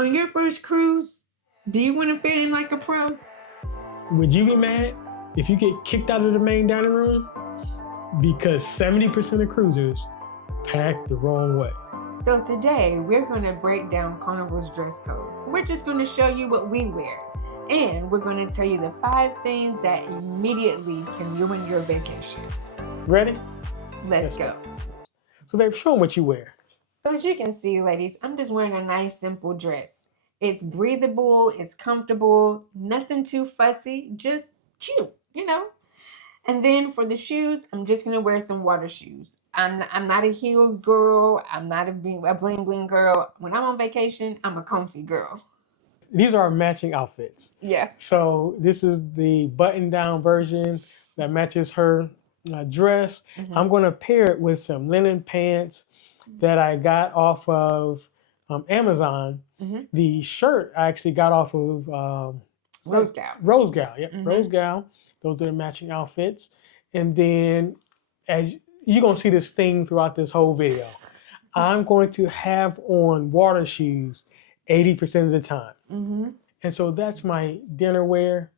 On your first cruise, do you want to fit in like a pro? Would you be mad if you get kicked out of the main dining room? Because 70% of cruisers pack the wrong way. So today, we're going to break down Carnival's dress code. We're just going to show you what we wear. And we're going to tell you the 5 things that immediately can ruin your vacation. Ready? Let's go. So babe, show them what you wear. So as you can see, ladies, I'm just wearing a nice, simple dress. It's breathable, it's comfortable, nothing too fussy, just cute, you know? And then for the shoes, I'm just going to wear some water shoes. I'm not a heel girl. I'm not a bling bling girl. When I'm on vacation, I'm a comfy girl. These are our matching outfits. Yeah. So this is the button-down version that matches her dress. Mm-hmm. I'm going to pair it with some linen pants that I got off of Amazon. Mm-hmm. The shirt I actually got off of Rose Gal. Rose Gal, yep, Mm-hmm. Rose Gal. Those are the matching outfits. And then as you're going to see this theme throughout this whole video, I'm going to have on water shoes 80% of the time. Mm-hmm. And so that's my dinner wear.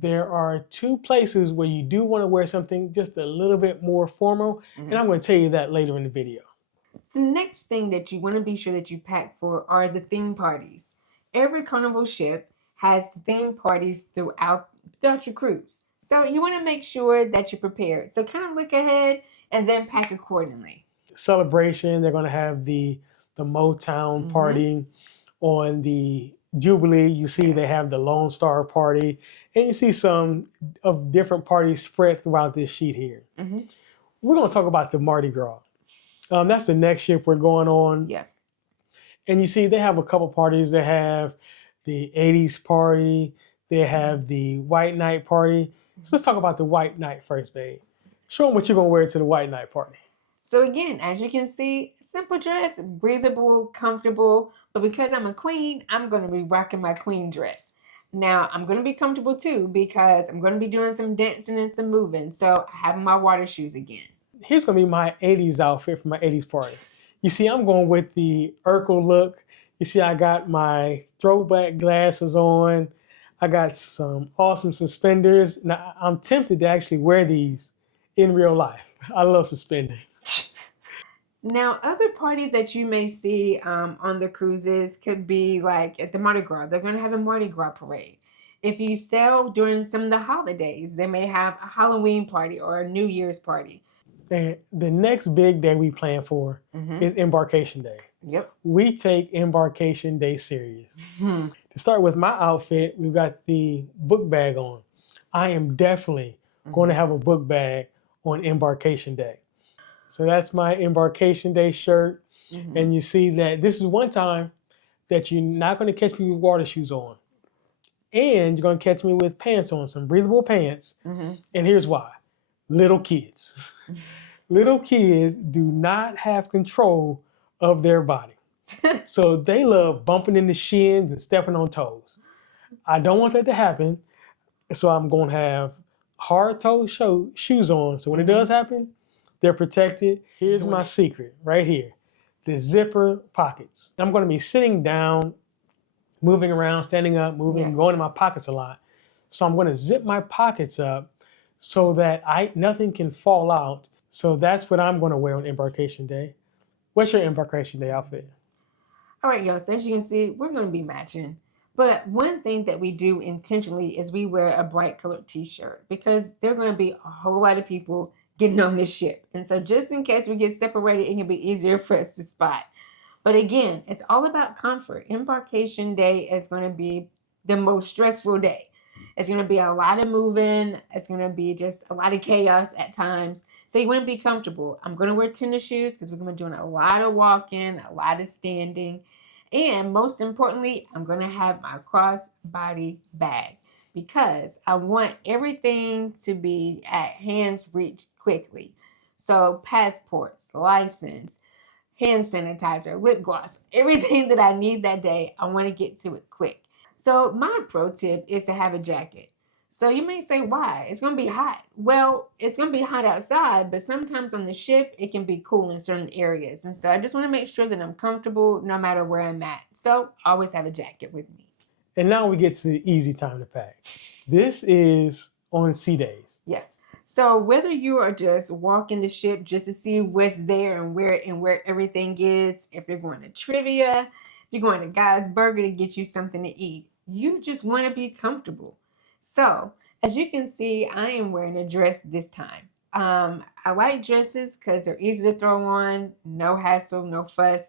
There are 2 places where you do want to wear something just a little bit more formal. Mm-hmm. And I'm going to tell you that later in the video. So the next thing that you want to be sure that you pack for are the theme parties. Every Carnival ship has theme parties throughout your cruise. So you want to make sure that you're prepared. So kind of look ahead and then pack accordingly. Celebration, they're going to have the Motown party. On the Jubilee, you see they have the Lone Star party. And you see some of different parties spread throughout this sheet here. Mm-hmm. We're going to talk about the Mardi Gras. That's the next ship we're going on. Yeah. And you see they have a couple parties. They have the 80s party. They have the White Night party. So let's talk about the White Night first, babe. Show them what you're going to wear to the White Night party. So again, as you can see, simple dress, breathable, comfortable. But because I'm a queen, I'm going to be rocking my queen dress. Now, I'm going to be comfortable too because I'm going to be doing some dancing and some moving. So having my water shoes again. Here's going to be my 80s outfit for my 80s party. You see, I'm going with the Urkel look. You see, I got my throwback glasses on. I got some awesome suspenders. Now, I'm tempted to actually wear these in real life. I love suspenders. Now, other parties that you may see on the cruises could be like at the Mardi Gras. They're going to have a Mardi Gras parade. If you sail during some of the holidays, they may have a Halloween party or a New Year's party. And the next big day we plan for is Embarcation Day. Yep. We take Embarcation Day serious. Mm-hmm. To start with my outfit, we've got the book bag on. I am definitely going to have a book bag on Embarcation Day. So that's my Embarcation Day shirt. Mm-hmm. And you see that this is one time that you're not going to catch me with water shoes on. And you're going to catch me with pants on, some breathable pants. Mm-hmm. And here's why. Little kids. Little kids do not have control of their body. So they love bumping into shins and stepping on toes. I don't want that to happen. So I'm going to have hard toe shoes on. So when it does happen, they're protected. Here's my secret right here. The zipper pockets. I'm going to be sitting down, moving around, standing up, moving, going in my pockets a lot. So I'm going to zip my pockets up so that nothing can fall out. So that's what I'm going to wear on Embarcation Day. What's your Embarcation Day outfit? All right, y'all. So as you can see, we're going to be matching. But one thing that we do intentionally is we wear a bright colored t-shirt because there are going to be a whole lot of people getting on this ship. And so just in case we get separated, it can be easier for us to spot. But again, it's all about comfort. Embarcation Day is going to be the most stressful day. It's going to be a lot of moving. It's going to be just a lot of chaos at times. So you want to be comfortable. I'm going to wear tennis shoes because we're going to be doing a lot of walking, a lot of standing. And most importantly, I'm going to have my crossbody bag because I want everything to be at hand's reach quickly. So passports, license, hand sanitizer, lip gloss, everything that I need that day, I want to get to it quick. So my pro tip is to have a jacket. So you may say, why? It's going to be hot. Well, it's going to be hot outside, but sometimes on the ship, it can be cool in certain areas. And so I just want to make sure that I'm comfortable no matter where I'm at. So always have a jacket with me. And now we get to the easy time to pack. This is on sea days. Yeah. So whether you are just walking the ship just to see what's there and where everything is, if you're going to trivia, if you're going to Guy's Burger to get you something to eat, you just want to be comfortable. So as you can see, I am wearing a dress this time. I like dresses because they're easy to throw on, no hassle, no fuss.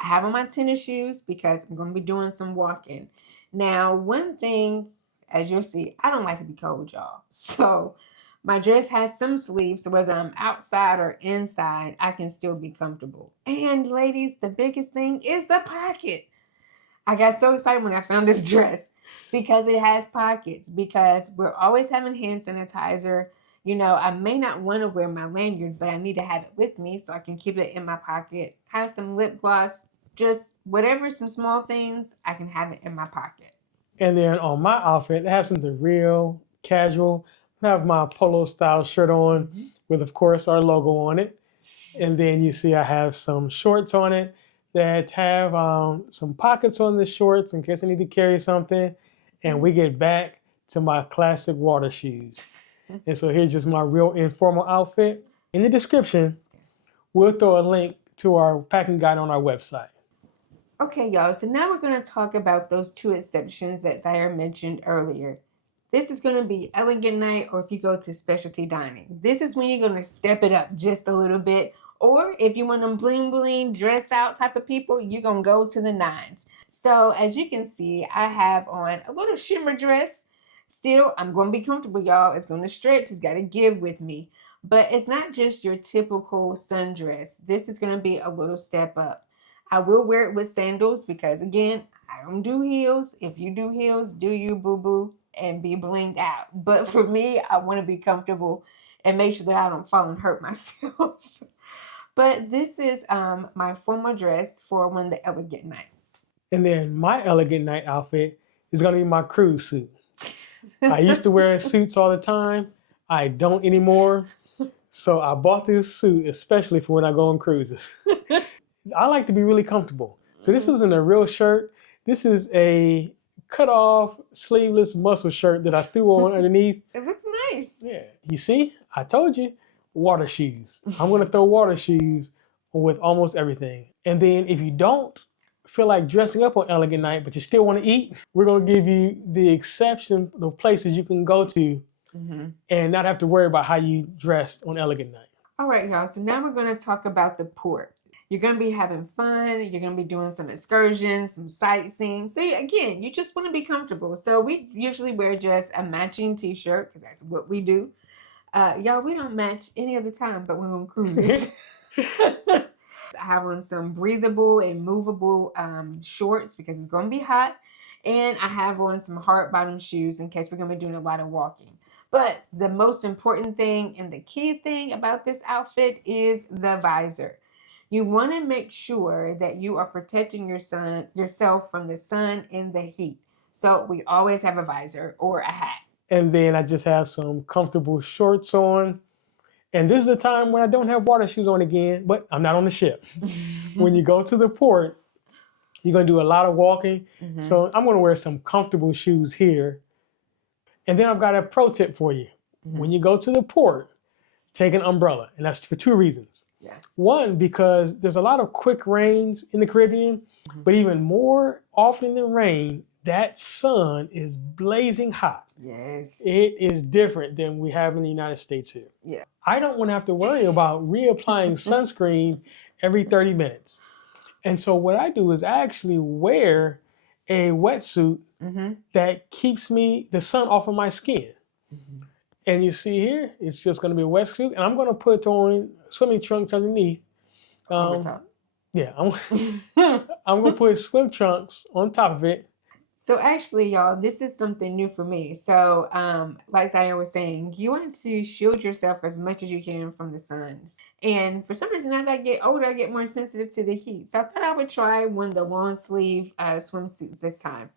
I have on my tennis shoes because I'm going to be doing some walking. Now, one thing, as you'll see, I don't like to be cold, y'all. So my dress has some sleeves, so whether I'm outside or inside, I can still be comfortable. And ladies, the biggest thing is the pocket. I got so excited when I found this dress because it has pockets, because we're always having hand sanitizer. You know, I may not want to wear my lanyard, but I need to have it with me so I can keep it in my pocket. Have some lip gloss, just whatever, some small things, I can have it in my pocket. And then on my outfit, I have something real casual. I have my polo style shirt on with, of course, our logo on it. And then you see I have some shorts on it that have some pockets on the shorts in case I need to carry something. And we get back to my classic water shoes. And so here's just my real informal outfit. In the description, we'll throw a link to our packing guide on our website. Okay, y'all, so now we're going to talk about those two exceptions that Zaire mentioned earlier. This is going to be elegant night, or if you go to specialty dining. This is when you're going to step it up just a little bit. Or if you want them bling bling, dress out type of people, you're going to go to the nines. So as you can see, I have on a little shimmer dress. Still, I'm going to be comfortable, y'all. It's going to stretch. It's got to give with me. But it's not just your typical sundress. This is going to be a little step up. I will wear it with sandals because, again, I don't do heels. If you do heels, do you, boo-boo, and be blinged out. But for me, I want to be comfortable and make sure that I don't fall and hurt myself. But this is my formal dress for one of the elegant nights. And then my elegant night outfit is going to be my cruise suit. I used to wear suits all the time. I don't anymore. So I bought this suit especially for when I go on cruises. I like to be really comfortable. So this isn't a real shirt. This is a cut off sleeveless muscle shirt that I threw on underneath. It looks nice. Yeah. You see, I told you, water shoes. I'm going to throw water shoes with almost everything. And then if you don't feel like dressing up on elegant night, but you still want to eat, we're going to give you the exception, the places you can go to and not have to worry about how you dressed on elegant night. All right, y'all. So now we're going to talk about the port. You're going to be having fun. You're going to be doing some excursions, some sightseeing. So again, you just want to be comfortable. So we usually wear just a matching t-shirt because that's what we do. Y'all, we don't match any other time but when we're on cruises. I have on some breathable and movable shorts because it's going to be hot. And I have on some hard bottom shoes in case we're going to be doing a lot of walking. But the most important thing and the key thing about this outfit is the visor. You want to make sure that you are protecting yourself from the sun and the heat. So we always have a visor or a hat. And then I just have some comfortable shorts on. And this is a time when I don't have water shoes on again, but I'm not on the ship. When you go to the port, you're going to do a lot of walking. So I'm going to wear some comfortable shoes here. And then I've got a pro tip for you. When you go to the port, take an umbrella. And that's for two reasons. Yeah. One, because there's a lot of quick rains in the Caribbean, but even more often than rain, that sun is blazing hot. Yes. It is different than we have in the United States here. Yeah. I don't want to have to worry about reapplying sunscreen every 30 minutes. And so what I do is I actually wear a wetsuit that keeps the sun off of my skin. And you see here, it's just going to be a wetsuit, and I'm going to put on swimming trunks underneath. Yeah, I'm going to put swim trunks on top of it. So actually, y'all, this is something new for me. So like Zaire was saying, you want to shield yourself as much as you can from the sun. And for some reason, as I get older, I get more sensitive to the heat. So I thought I would try one of the long sleeve swimsuits this time.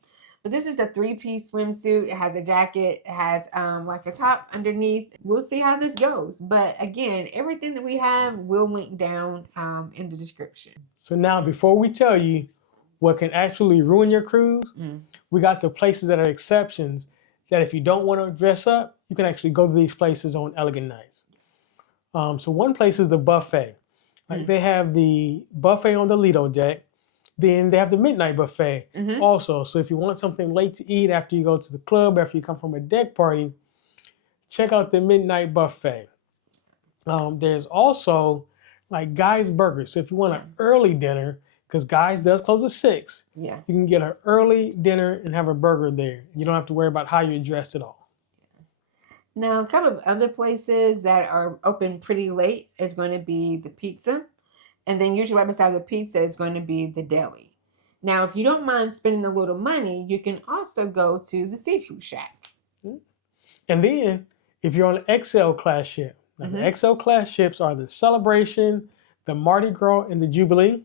But this is a three-piece swimsuit. It has a jacket. It has like a top underneath. We'll see how this goes. But again, everything that we have will link down in the description. So now, before we tell you what can actually ruin your cruise, we got the places that are exceptions that if you don't want to dress up, you can actually go to these places on elegant nights. So one place is the buffet. Like they have the buffet on the Lido deck. Then they have the midnight buffet also. So if you want something late to eat after you go to the club, after you come from a deck party, check out the midnight buffet. There's also like Guy's Burgers. So if you want an early dinner, because Guy's does close at 6, you can get an early dinner and have a burger there. You don't have to worry about how you're dressed at all. Now, a couple of other places that are open pretty late is going to be the pizza. And then usually right beside the pizza is going to be the deli. Now, if you don't mind spending a little money, you can also go to the seafood shack. And then if you're on an XL class ship, now the XL class ships are the Celebration, the Mardi Gras, and the Jubilee.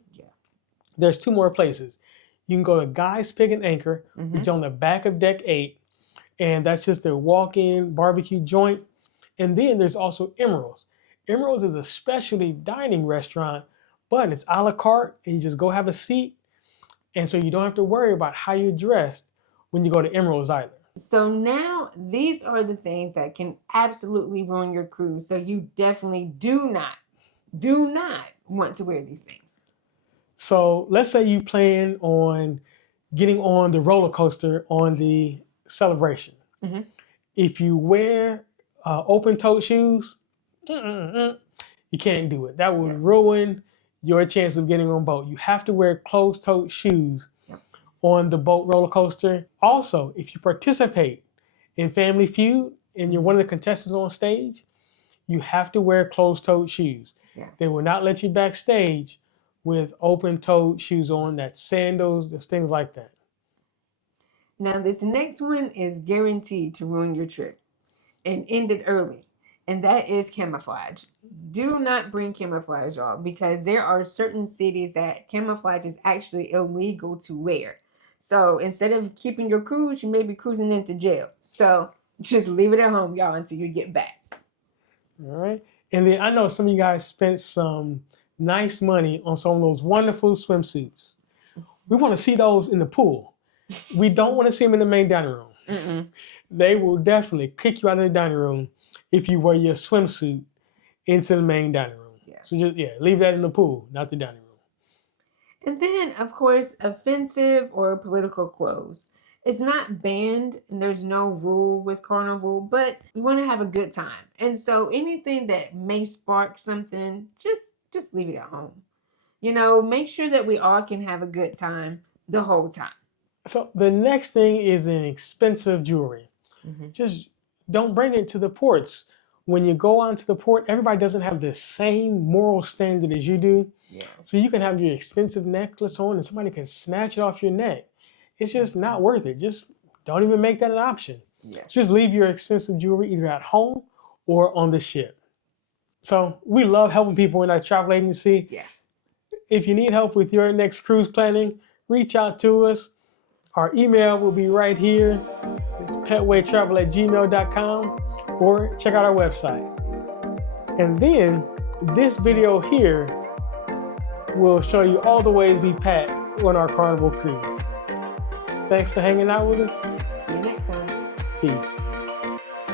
There's 2 more places. You can go to Guy's Pig and Anchor, which is on the back of deck 8. And that's just their walk-in barbecue joint. And then there's also Emerald's. Emerald's is a specialty dining restaurant, but it's a la carte, and you just go have a seat. And so you don't have to worry about how you're dressed when you go to Emerald's either. So now these are the things that can absolutely ruin your cruise. So you definitely do not want to wear these things. So let's say you plan on getting on the roller coaster on the Celebration. If you wear open-toed shoes, you can't do it. That would ruin your chance of getting on boat. You have to wear closed-toed shoes on the boat roller coaster. Also, if you participate in Family Feud and you're one of the contestants on stage, you have to wear closed-toed shoes. They will not let you backstage with open-toed shoes on. That's sandals, there's things like that. Now, this next one is guaranteed to ruin your trip and end it early, and that is camouflage. Do not bring camouflage, y'all, because there are certain cities that camouflage is actually illegal to wear. So instead of keeping your cruise, you may be cruising into jail. So just leave it at home, y'all, until you get back. All right. And then I know some of you guys spent some nice money on some of those wonderful swimsuits. We want to see those in the pool. We don't want to see them in the main dining room. They will definitely kick you out of the dining room if you wear your swimsuit into the main dining room. So just leave that in the pool, not the dining room. And then, of course, offensive or political clothes. It's not banned, and there's no rule with Carnival, but we want to have a good time. And so anything that may spark something, just leave it at home. You know, make sure that we all can have a good time the whole time. So the next thing is an expensive jewelry. Just don't bring it to the ports. When you go onto the port, everybody doesn't have the same moral standard as you do. So you can have your expensive necklace on and somebody can snatch it off your neck. It's just not worth it. Just don't even make that an option. Just leave your expensive jewelry either at home or on the ship. So we love helping people in our travel agency. If you need help with your next cruise planning, reach out to us. Our email will be right here. It's petwaytravel@gmail.com, or check out our website. And then this video here will show you all the ways we pack on our Carnival cruise. Thanks for hanging out with us. See you next time. Peace.